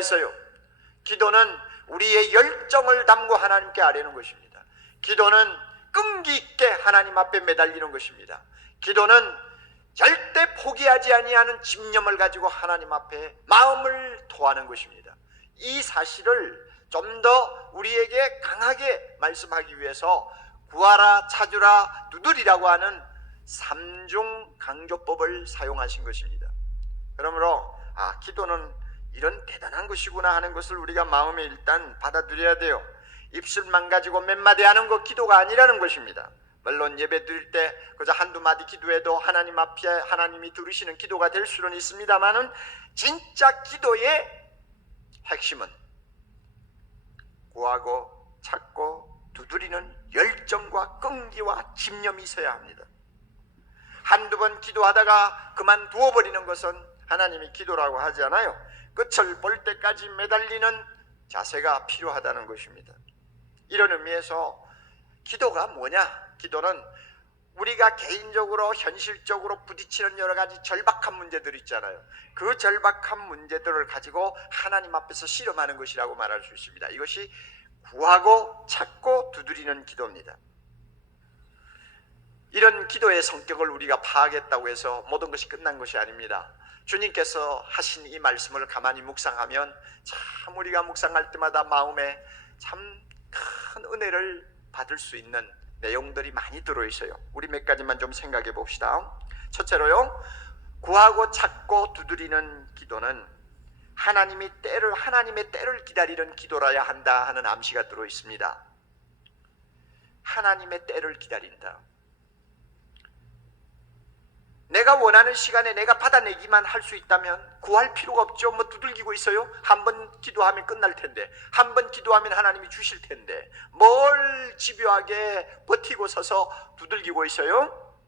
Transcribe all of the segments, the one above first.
있어요. 기도는 우리의 열정을 담고 하나님께 아뢰는 것입니다. 기도는 끈기 있게 하나님 앞에 매달리는 것입니다. 기도는 절대 포기하지 아니하는 집념을 가지고 하나님 앞에 마음을 토하는 것입니다. 이 사실을 좀 더 우리에게 강하게 말씀하기 위해서 구하라, 찾으라, 두드리라고 하는 삼중 강조법을 사용하신 것입니다. 그러므로 기도는 이런 대단한 것이구나 하는 것을 우리가 마음에 일단 받아들여야 돼요. 입술만 가지고 몇 마디 하는 거 기도가 아니라는 것입니다. 물론 예배 드릴 때 그저 한두 마디 기도해도 하나님 앞에 하나님이 들으시는 기도가 될 수는 있습니다만은 진짜 기도의 핵심은 구하고 찾고 두드리는 열정과 끈기와 집념이 있어야 합니다. 한두 번 기도하다가 그만두어 버리는 것은 하나님이 기도라고 하지 않아요. 끝을 볼 때까지 매달리는 자세가 필요하다는 것입니다. 이런 의미에서 기도가 뭐냐? 기도는 우리가 개인적으로 현실적으로 부딪히는 여러 가지 절박한 문제들 있잖아요. 그 절박한 문제들을 가지고 하나님 앞에서 씨름하는 것이라고 말할 수 있습니다. 이것이 구하고 찾고 두드리는 기도입니다. 이런 기도의 성격을 우리가 파악했다고 해서 모든 것이 끝난 것이 아닙니다. 주님께서 하신 이 말씀을 가만히 묵상하면 참 우리가 묵상할 때마다 마음에 참 큰 은혜를 받을 수 있는 내용들이 많이 들어있어요. 우리 몇 가지만 좀 생각해 봅시다. 첫째로요, 구하고 찾고 두드리는 기도는 하나님의 때를 기다리는 기도라야 한다 하는 암시가 들어있습니다. 하나님의 때를 기다린다. 내가 원하는 시간에 내가 받아내기만 할 수 있다면 구할 필요가 없죠. 두들기고 있어요? 한 번 기도하면 끝날 텐데, 한 번 기도하면 하나님이 주실 텐데 뭘 집요하게 버티고 서서 두들기고 있어요?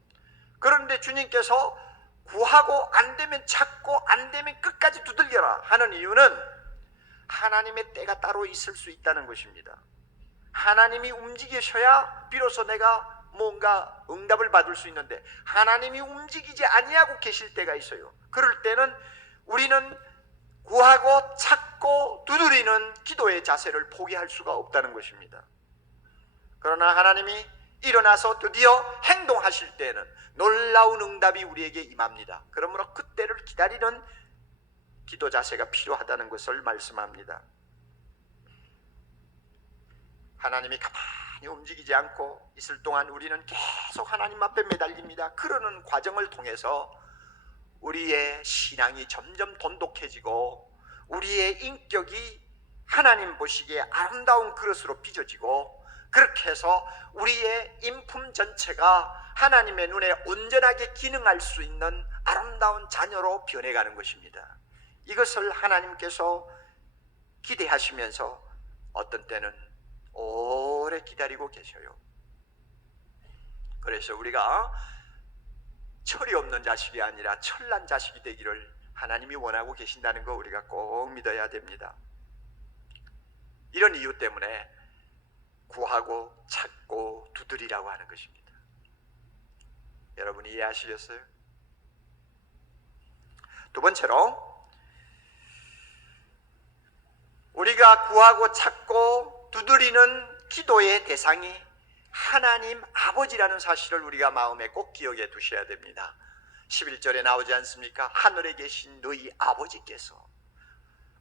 그런데 주님께서 구하고 안 되면 찾고 안 되면 끝까지 두들겨라 하는 이유는 하나님의 때가 따로 있을 수 있다는 것입니다. 하나님이 움직이셔야 비로소 내가 뭔가 응답을 받을 수 있는데 하나님이 움직이지 아니하고 계실 때가 있어요. 그럴 때는 우리는 구하고 찾고 두드리는 기도의 자세를 포기할 수가 없다는 것입니다. 그러나 하나님이 일어나서 드디어 행동하실 때는 놀라운 응답이 우리에게 임합니다. 그러므로 그때를 기다리는 기도 자세가 필요하다는 것을 말씀합니다. 하나님이 가만히 움직이지 않고 있을 동안 우리는 계속 하나님 앞에 매달립니다. 그러는 과정을 통해서 우리의 신앙이 점점 돈독해지고 우리의 인격이 하나님 보시기에 아름다운 그릇으로 빚어지고, 그렇게 해서 우리의 인품 전체가 하나님의 눈에 온전하게 기능할 수 있는 아름다운 자녀로 변해가는 것입니다. 이것을 하나님께서 기대하시면서 어떤 때는 오래 기다리고 계셔요. 그래서 우리가 철이 없는 자식이 아니라 철난 자식이 되기를 하나님이 원하고 계신다는 거 우리가 꼭 믿어야 됩니다. 이런 이유 때문에 구하고 찾고 두드리라고 하는 것입니다. 여러분이 이해하시겠어요? 두 번째로, 우리가 구하고 찾고 두드리는 기도의 대상이 하나님 아버지라는 사실을 우리가 마음에 꼭 기억해 두셔야 됩니다. 11절에 나오지 않습니까? 하늘에 계신 너희 아버지께서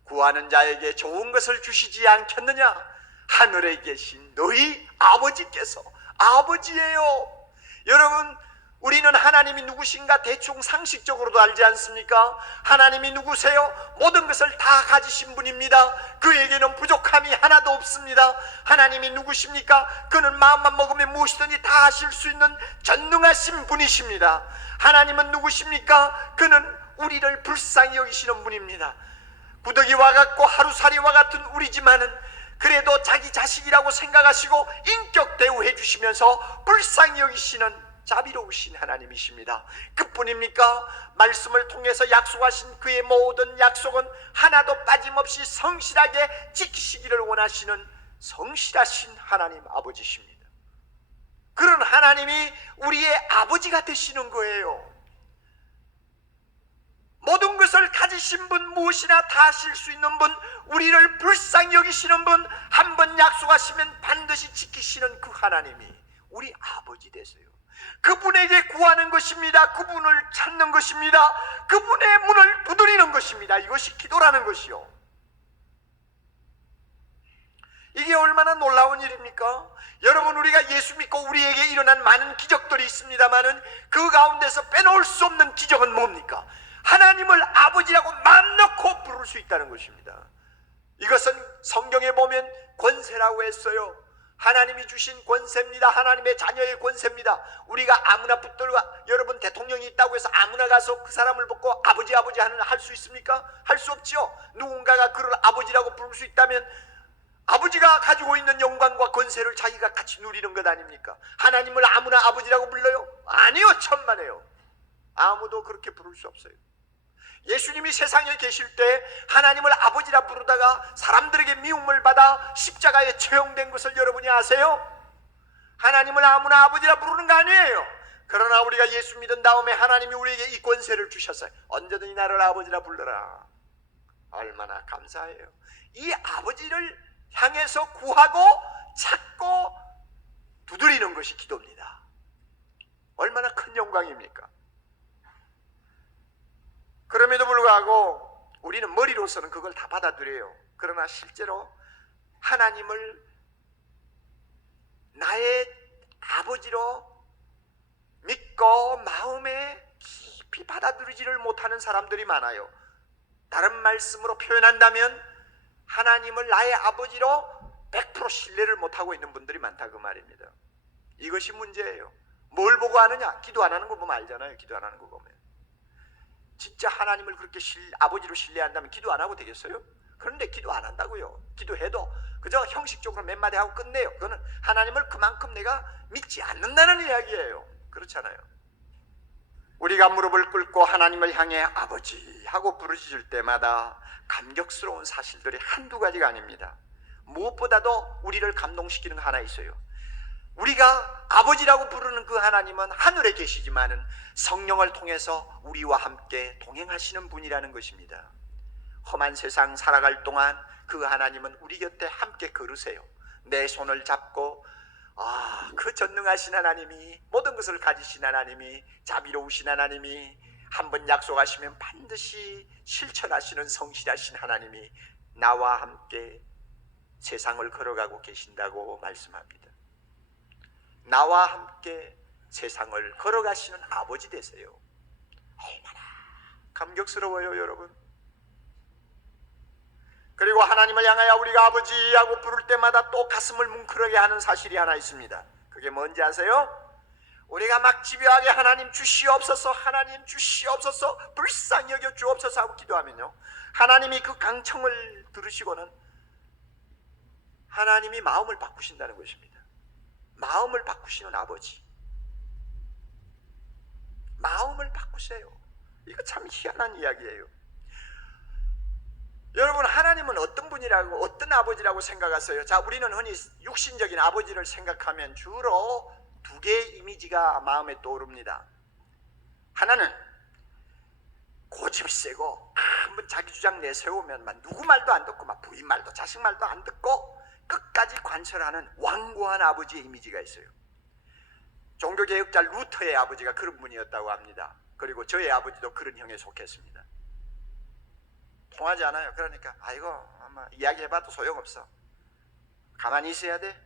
구하는 자에게 좋은 것을 주시지 않겠느냐? 하늘에 계신 너희 아버지께서 아버지예요. 여러분, 우리는 하나님이 누구신가 대충 상식적으로도 알지 않습니까? 하나님이 누구세요? 모든 것을 다 가지신 분입니다. 그에게는 부족함이 하나도 없습니다. 하나님이 누구십니까? 그는 마음만 먹으면 무엇이든지 다 하실 수 있는 전능하신 분이십니다. 하나님은 누구십니까? 그는 우리를 불쌍히 여기시는 분입니다. 구더기와 같고 하루살이와 같은 우리지만은 그래도 자기 자식이라고 생각하시고 인격 대우해 주시면서 불쌍히 여기시는 자비로우신 하나님이십니다. 그뿐입니까? 말씀을 통해서 약속하신 그의 모든 약속은 하나도 빠짐없이 성실하게 지키시기를 원하시는 성실하신 하나님 아버지십니다. 그런 하나님이 우리의 아버지가 되시는 거예요. 모든 것을 가지신 분, 무엇이나 다 하실 수 있는 분, 우리를 불쌍히 여기시는 분, 한 번 약속하시면 반드시 지키시는 그 하나님이 우리 아버지 되세요. 그분에게 구하는 것입니다. 그분을 찾는 것입니다. 그분의 문을 두드리는 것입니다. 이것이 기도라는 것이요. 이게 얼마나 놀라운 일입니까? 여러분, 우리가 예수 믿고 우리에게 일어난 많은 기적들이 있습니다마는 그 가운데서 빼놓을 수 없는 기적은 뭡니까? 하나님을 아버지라고 마음 놓고 부를 수 있다는 것입니다. 이것은 성경에 보면 권세라고 했어요. 하나님이 주신 권세입니다. 하나님의 자녀의 권세입니다. 우리가 아무나 붙들고, 여러분 대통령이 있다고 해서 아무나 가서 그 사람을 보고 아버지 아버지 하는 할 수 있습니까? 할 수 없지요. 누군가가 그를 아버지라고 부를 수 있다면 아버지가 가지고 있는 영광과 권세를 자기가 같이 누리는 것 아닙니까? 하나님을 아무나 아버지라고 불러요? 아니요, 천만에요. 아무도 그렇게 부를 수 없어요. 예수님이 세상에 계실 때 하나님을 아버지라 부르다가 사람들에게 미움을 받아 십자가에 처형된 것을 여러분이 아세요? 하나님을 아무나 아버지라 부르는 거 아니에요. 그러나 우리가 예수 믿은 다음에 하나님이 우리에게 이 권세를 주셨어요. 언제든지 나를 아버지라 불러라. 얼마나 감사해요. 이 아버지를 향해서 구하고 찾고 두드리는 것이 기도입니다. 얼마나 큰 영광입니까? 그럼에도 불구하고 우리는 머리로서는 그걸 다 받아들여요. 그러나 실제로 하나님을 나의 아버지로 믿고 마음에 깊이 받아들이지를 못하는 사람들이 많아요. 다른 말씀으로 표현한다면 하나님을 나의 아버지로 100% 신뢰를 못하고 있는 분들이 많다, 그 말입니다. 이것이 문제예요. 뭘 보고 아느냐? 기도 안 하는 거 보면 알잖아요. 기도 안 하는 거 보면. 진짜 하나님을 그렇게 아버지로 신뢰한다면 기도 안 하고 되겠어요? 그런데 기도 안 한다고요. 기도해도 그저 형식적으로 몇 마디 하고 끝내요. 그거는 하나님을 그만큼 내가 믿지 않는다는 이야기예요. 그렇잖아요. 우리가 무릎을 꿇고 하나님을 향해 아버지 하고 부르짖을 때마다 감격스러운 사실들이 한두 가지가 아닙니다. 무엇보다도 우리를 감동시키는 거 하나 있어요. 우리가 아버지라고 부르는 그 하나님은 하늘에 계시지만은 성령을 통해서 우리와 함께 동행하시는 분이라는 것입니다. 험한 세상 살아갈 동안 그 하나님은 우리 곁에 함께 걸으세요. 내 손을 잡고 그 전능하신 하나님이, 모든 것을 가지신 하나님이, 자비로우신 하나님이, 한번 약속하시면 반드시 실천하시는 성실하신 하나님이 나와 함께 세상을 걸어가고 계신다고 말씀합니다. 나와 함께 세상을 걸어가시는 아버지 되세요. 얼마나 감격스러워요, 여러분. 그리고 하나님을 향하여 우리가 아버지하고 부를 때마다 또 가슴을 뭉클하게 하는 사실이 하나 있습니다. 그게 뭔지 아세요? 우리가 막 집요하게 하나님 주시옵소서, 하나님 주시옵소서, 불쌍히 여겨 주옵소서 하고 기도하면요, 하나님이 그 강청을 들으시고는 하나님이 마음을 바꾸신다는 것입니다. 마음을 바꾸시는 아버지, 마음을 바꾸세요. 이거 참 희한한 이야기예요. 여러분, 하나님은 어떤 분이라고, 어떤 아버지라고 생각하세요? 자, 우리는 흔히 육신적인 아버지를 생각하면 주로 두 개의 이미지가 마음에 떠오릅니다. 하나는 고집이 세고 한번 자기 주장 내세우면 막 누구 말도 안 듣고, 막 부인 말도 자식 말도 안 듣고 끝까지 관철하는 완고한 아버지의 이미지가 있어요. 종교개혁자 루터의 아버지가 그런 분이었다고 합니다. 그리고 저의 아버지도 그런 형에 속했습니다. 통하지 않아요. 그러니까 아이고 아마 이야기해봐도 소용없어, 가만히 있어야 돼,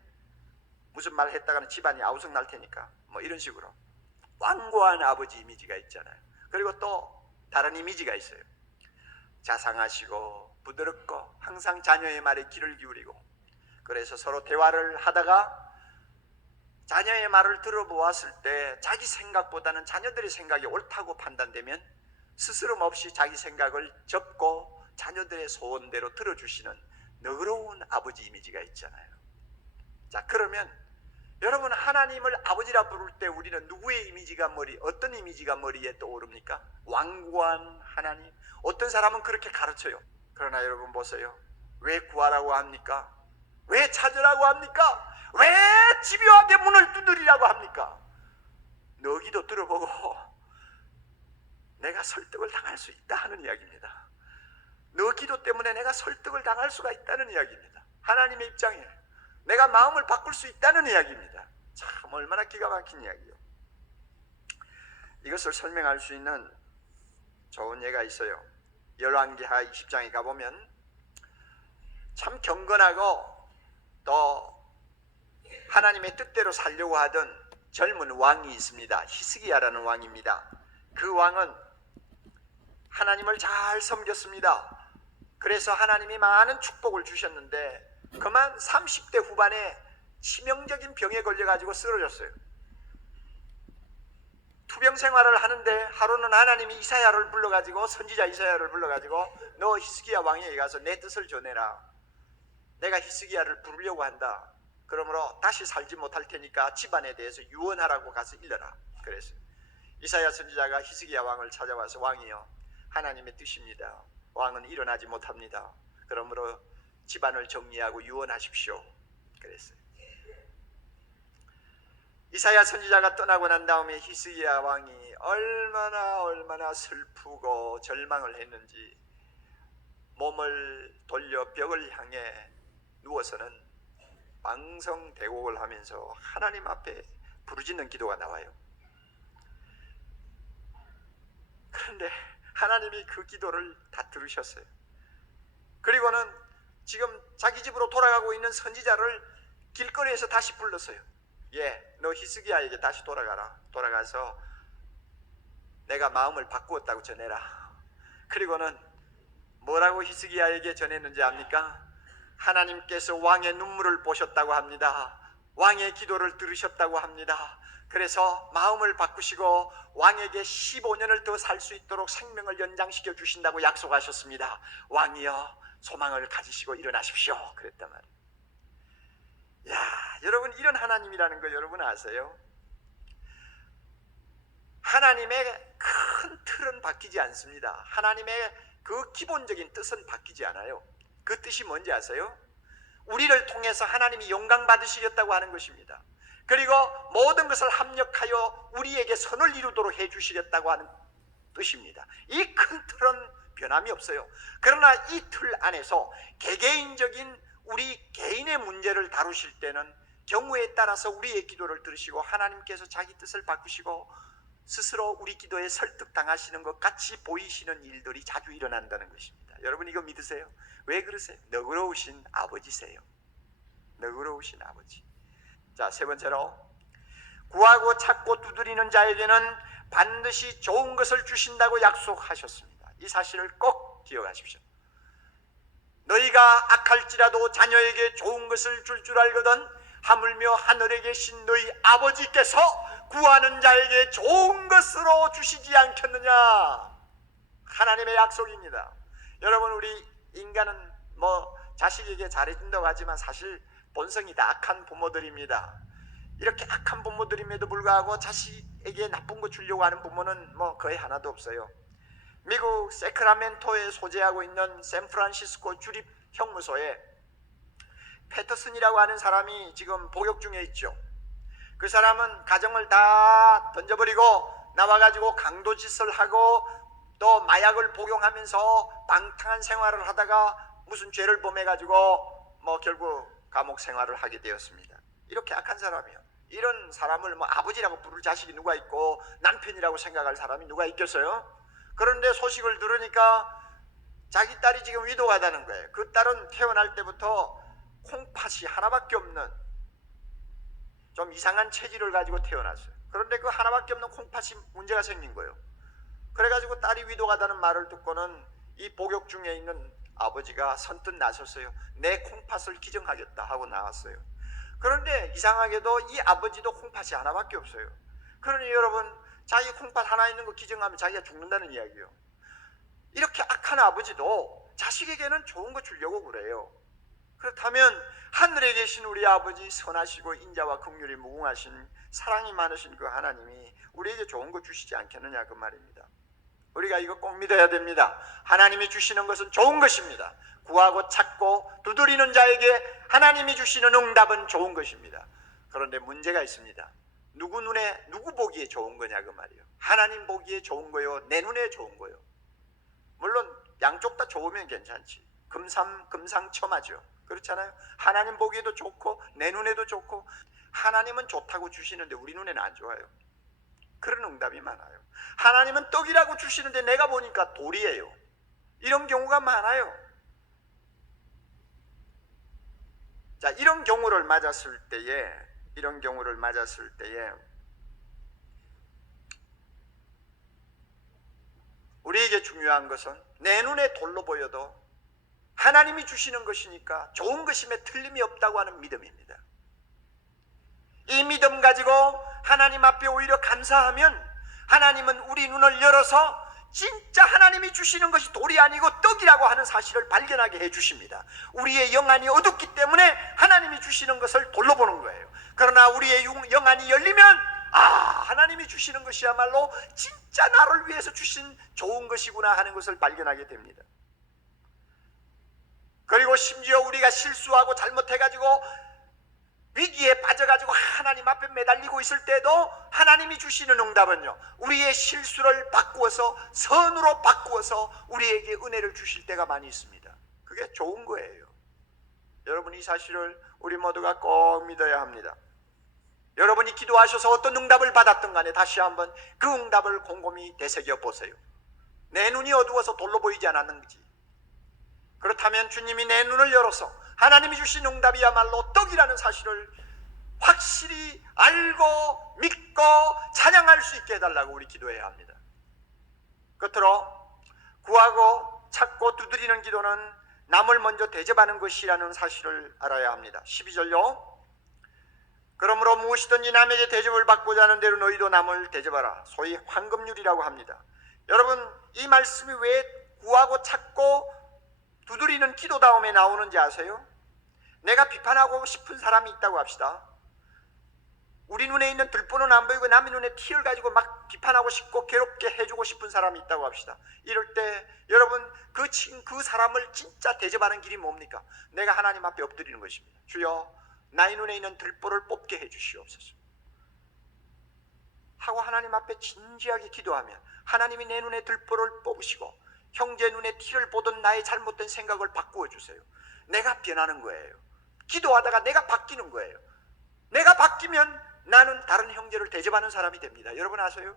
무슨 말 했다가는 집안이 아우성 날 테니까, 뭐 이런 식으로 완고한 아버지 이미지가 있잖아요. 그리고 또 다른 이미지가 있어요. 자상하시고 부드럽고 항상 자녀의 말에 귀를 기울이고, 그래서 서로 대화를 하다가 자녀의 말을 들어보았을 때 자기 생각보다는 자녀들의 생각이 옳다고 판단되면 스스럼 없이 자기 생각을 접고 자녀들의 소원대로 들어주시는 너그러운 아버지 이미지가 있잖아요. 자, 그러면 여러분, 하나님을 아버지라 부를 때 우리는 누구의 이미지가 어떤 이미지가 머리에 떠오릅니까? 완고한 하나님. 어떤 사람은 그렇게 가르쳐요. 그러나 여러분 보세요. 왜 구하라고 합니까? 왜 찾으라고 합니까? 왜 집요하게 문을 두드리라고 합니까? 너희도 들어보고 내가 설득을 당할 수 있다 하는 이야기입니다. 너 기도 때문에 내가 설득을 당할 수가 있다는 이야기입니다. 하나님의 입장에 내가 마음을 바꿀 수 있다는 이야기입니다. 참 얼마나 기가 막힌 이야기요. 이것을 설명할 수 있는 좋은 예가 있어요. 열왕기하 20장에 가보면 참 경건하고 또 하나님의 뜻대로 살려고 하던 젊은 왕이 있습니다. 히스기야라는 왕입니다. 그 왕은 하나님을 잘 섬겼습니다. 그래서 하나님이 많은 축복을 주셨는데 그만 30대 후반에 치명적인 병에 걸려가지고 쓰러졌어요. 투병 생활을 하는데 하루는 하나님이 이사야를 불러가지고 선지자 이사야를 불러가지고 너 히스기야 왕에게 가서 내 뜻을 전해라. 내가 히스기야를 부르려고 한다. 그러므로 다시 살지 못할 테니까 집안에 대해서 유언하라고 가서 일러라. 그랬어요. 이사야 선지자가 히스기야 왕을 찾아와서 왕이여 하나님의 뜻입니다. 왕은 일어나지 못합니다. 그러므로 집안을 정리하고 유언하십시오. 그랬어요. 이사야 선지자가 떠나고 난 다음에 히스기야 왕이 얼마나 슬프고 절망을 했는지 몸을 돌려 벽을 향해 누워서는 방성대곡을 하면서 하나님 앞에 부르짖는 기도가 나와요. 그런데 하나님이 그 기도를 다 들으셨어요. 그리고는 지금 자기 집으로 돌아가고 있는 선지자를 길거리에서 다시 불렀어요. 너 히스기야에게 다시 돌아가라. 돌아가서 내가 마음을 바꾸었다고 전해라. 그리고는 뭐라고 히스기야에게 전했는지 압니까? 하나님께서 왕의 눈물을 보셨다고 합니다. 왕의 기도를 들으셨다고 합니다. 그래서 마음을 바꾸시고 왕에게 15년을 더 살 수 있도록 생명을 연장시켜 주신다고 약속하셨습니다. 왕이여 소망을 가지시고 일어나십시오. 그랬단 말이에요. 여러분 이런 하나님이라는 거 여러분 아세요? 하나님의 큰 틀은 바뀌지 않습니다. 하나님의 그 기본적인 뜻은 바뀌지 않아요. 그 뜻이 뭔지 아세요? 우리를 통해서 하나님이 영광 받으시겠다고 하는 것입니다. 그리고 모든 것을 합력하여 우리에게 선을 이루도록 해주시겠다고 하는 뜻입니다. 이 큰 틀은 변함이 없어요. 그러나 이 틀 안에서 개개인적인 우리 개인의 문제를 다루실 때는 경우에 따라서 우리의 기도를 들으시고 하나님께서 자기 뜻을 바꾸시고 스스로 우리 기도에 설득당하시는 것 같이 보이시는 일들이 자주 일어난다는 것입니다. 여러분 이거 믿으세요? 왜 그러세요? 너그러우신 아버지세요. 너그러우신 아버지. 자, 세 번째로 구하고 찾고 두드리는 자에게는 반드시 좋은 것을 주신다고 약속하셨습니다. 이 사실을 꼭 기억하십시오. 너희가 악할지라도 자녀에게 좋은 것을 줄 줄 알거든 하물며 하늘에 계신 너희 아버지께서 구하는 자에게 좋은 것으로 주시지 않겠느냐. 하나님의 약속입니다. 여러분 우리 인간은 자식에게 잘해준다고 하지만 사실 본성이 다 악한 부모들입니다. 이렇게 악한 부모들임에도 불구하고 자식에게 나쁜 거 주려고 하는 부모는 거의 하나도 없어요. 미국 세크라멘토에 소재하고 있는 샌프란시스코 주립 형무소에 패터슨이라고 하는 사람이 지금 복역 중에 있죠. 그 사람은 가정을 다 던져버리고 나와가지고 강도짓을 하고 또 마약을 복용하면서 방탕한 생활을 하다가 무슨 죄를 범해가지고 결국 감옥 생활을 하게 되었습니다. 이렇게 악한 사람이요. 이런 사람을 아버지라고 부를 자식이 누가 있고 남편이라고 생각할 사람이 누가 있겠어요? 그런데 소식을 들으니까 자기 딸이 지금 위도하다는 거예요. 그 딸은 태어날 때부터 콩팥이 하나밖에 없는 좀 이상한 체질을 가지고 태어났어요. 그런데 그 하나밖에 없는 콩팥이 문제가 생긴 거예요. 그래가지고 딸이 위도하다는 말을 듣고는 이 복역 중에 있는 아버지가 선뜻 나섰어요. 내 콩팥을 기증하겠다 하고 나왔어요. 그런데 이상하게도 이 아버지도 콩팥이 하나밖에 없어요. 그러니 여러분 자기 콩팥 하나 있는 거 기증하면 자기가 죽는다는 이야기예요. 이렇게 악한 아버지도 자식에게는 좋은 거 주려고 그래요. 그렇다면 하늘에 계신 우리 아버지 선하시고 인자와 긍휼이 무궁하신 사랑이 많으신 그 하나님이 우리에게 좋은 거 주시지 않겠느냐 그 말입니다. 우리가 이거 꼭 믿어야 됩니다. 하나님이 주시는 것은 좋은 것입니다. 구하고 찾고 두드리는 자에게 하나님이 주시는 응답은 좋은 것입니다. 그런데 문제가 있습니다. 누구 눈에, 누구 보기에 좋은 거냐 그 말이에요. 하나님 보기에 좋은 거요, 내 눈에 좋은 거요. 물론 양쪽 다 좋으면 괜찮지. 금상첨화죠. 그렇잖아요. 하나님 보기에도 좋고 내 눈에도 좋고. 하나님은 좋다고 주시는데 우리 눈에는 안 좋아요. 그런 응답이 많아요. 하나님은 떡이라고 주시는데 내가 보니까 돌이에요. 이런 경우가 많아요. 자, 이런 경우를 맞았을 때에 우리에게 중요한 것은 내 눈에 돌로 보여도 하나님이 주시는 것이니까 좋은 것임에 틀림이 없다고 하는 믿음입니다. 이 믿음 가지고 하나님 앞에 오히려 감사하면 하나님은 우리 눈을 열어서 진짜 하나님이 주시는 것이 돌이 아니고 떡이라고 하는 사실을 발견하게 해주십니다. 우리의 영안이 어둡기 때문에 하나님이 주시는 것을 돌로 보는 거예요. 그러나 우리의 영안이 열리면 하나님이 주시는 것이야말로 진짜 나를 위해서 주신 좋은 것이구나 하는 것을 발견하게 됩니다. 그리고 심지어 우리가 실수하고 잘못해가지고 위기에 빠져가지고 하나님 앞에 매달리고 있을 때도 하나님이 주시는 응답은요, 우리의 실수를 바꾸어서 선으로 바꾸어서 우리에게 은혜를 주실 때가 많이 있습니다. 그게 좋은 거예요. 여러분, 이 사실을 우리 모두가 꼭 믿어야 합니다. 여러분이 기도하셔서 어떤 응답을 받았든 간에 다시 한번 그 응답을 곰곰이 되새겨 보세요. 내 눈이 어두워서 돌로 보이지 않았는지, 그렇다면 주님이 내 눈을 열어서 하나님이 주신 응답이야말로 떡이라는 사실을 확실히 알고 믿고 찬양할 수 있게 해달라고 우리 기도해야 합니다. 끝으로 구하고 찾고 두드리는 기도는 남을 먼저 대접하는 것이라는 사실을 알아야 합니다. 12절요. 그러므로 무엇이든지 남에게 대접을 받고자 하는 대로 너희도 남을 대접하라. 소위 황금률이라고 합니다. 여러분, 이 말씀이 왜 구하고 찾고 두드리는 기도 다음에 나오는지 아세요? 내가 비판하고 싶은 사람이 있다고 합시다. 우리 눈에 있는 들보는 안 보이고 남의 눈에 티를 가지고 막 비판하고 싶고 괴롭게 해주고 싶은 사람이 있다고 합시다. 이럴 때 여러분, 그 사람을 진짜 대접하는 길이 뭡니까? 내가 하나님 앞에 엎드리는 것입니다. 주여, 나의 눈에 있는 들보를 뽑게 해주시옵소서 하고 하나님 앞에 진지하게 기도하면 하나님이 내 눈에 들보를 뽑으시고 형제 눈에 티를 보던 나의 잘못된 생각을 바꾸어 주세요. 내가 변하는 거예요. 기도하다가 내가 바뀌는 거예요. 내가 바뀌면 나는 다른 형제를 대접하는 사람이 됩니다. 여러분 아세요?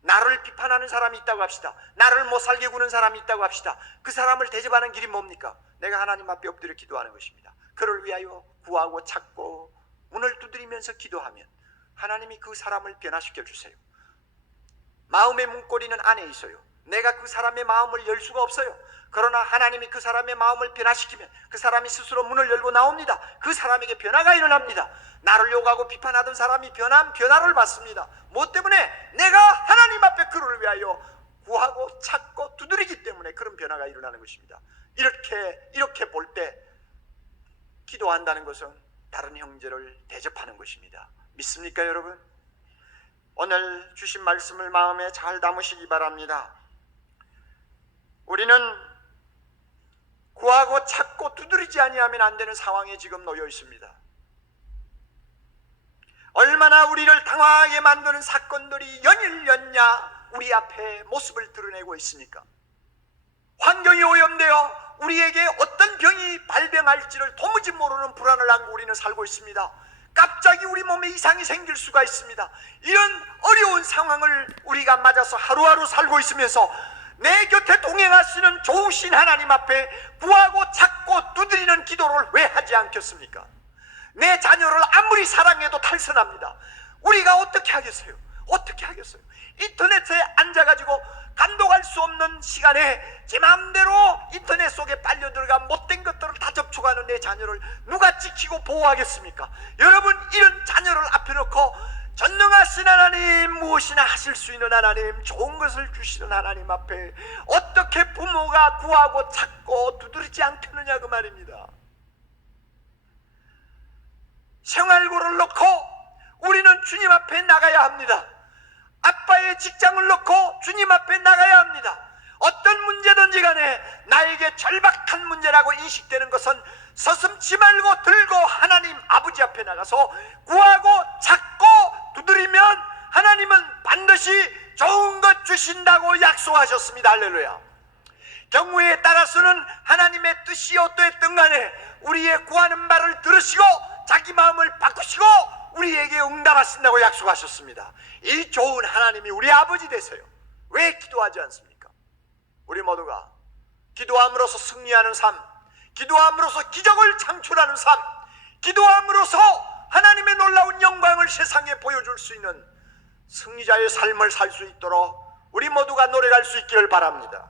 나를 비판하는 사람이 있다고 합시다. 나를 못 살게 구는 사람이 있다고 합시다. 그 사람을 대접하는 길이 뭡니까? 내가 하나님 앞에 엎드려 기도하는 것입니다. 그를 위하여 구하고 찾고 문을 두드리면서 기도하면 하나님이 그 사람을 변화시켜 주세요. 마음의 문고리는 안에 있어요. 내가 그 사람의 마음을 열 수가 없어요. 그러나 하나님이 그 사람의 마음을 변화시키면 그 사람이 스스로 문을 열고 나옵니다. 그 사람에게 변화가 일어납니다. 나를 욕하고 비판하던 사람이 변화를 받습니다. 뭐 때문에? 내가 하나님 앞에 그를 위하여 구하고 찾고 두드리기 때문에 그런 변화가 일어나는 것입니다. 이렇게 볼 때 기도한다는 것은 다른 형제를 대접하는 것입니다. 믿습니까 여러분? 오늘 주신 말씀을 마음에 잘 담으시기 바랍니다. 우리는 구하고 찾고 두드리지 아니하면 안 되는 상황에 지금 놓여 있습니다. 얼마나 우리를 당황하게 만드는 사건들이 연일연냐 우리 앞에 모습을 드러내고 있습니까? 환경이 오염되어 우리에게 어떤 병이 발병할지를 도무지 모르는 불안을 안고 우리는 살고 있습니다. 갑자기 우리 몸에 이상이 생길 수가 있습니다. 이런 어려운 상황을 우리가 맞아서 하루하루 살고 있으면서 내 곁에 동행하시는 좋으신 하나님 앞에 구하고 찾고 두드리는 기도를 왜 하지 않겠습니까? 내 자녀를 아무리 사랑해도 탈선합니다. 우리가 어떻게 하겠어요? 어떻게 하겠어요? 인터넷에 앉아가지고 감독할 수 없는 시간에 제 마음대로 인터넷 속에 빨려들어가 못된 것들을 다 접촉하는 내 자녀를 누가 지키고 보호하겠습니까? 여러분, 이런 자녀를 앞에 놓고 전능하신 하나님, 무엇이나 하실 수 있는 하나님, 좋은 것을 주시는 하나님 앞에 어떻게 부모가 구하고 찾고 두드리지 않겠느냐 그 말입니다. 생활고를 놓고 우리는 주님 앞에 나가야 합니다. 아빠의 직장을 놓고 주님 앞에 나가야 합니다. 어떤 문제든지 간에 나에게 절박한 문제라고 인식되는 것은 서슴지 말고 들고 하나님 아버지 앞에 나가서 구하고 찾고 두드리면 하나님은 반드시 좋은 것 주신다고 약속하셨습니다. 할렐루야. 경우에 따라서는 하나님의 뜻이 어떠했든 간에 우리의 구하는 말을 들으시고 자기 마음을 바꾸시고 우리에게 응답하신다고 약속하셨습니다. 이 좋은 하나님이 우리 아버지 되세요. 왜 기도하지 않습니까? 우리 모두가 기도함으로써 승리하는 삶, 기도함으로써 기적을 창출하는 삶, 기도함으로써 하나님의 놀라운 영광을 세상에 보여줄 수 있는 승리자의 삶을 살 수 있도록 우리 모두가 노력할 수 있기를 바랍니다.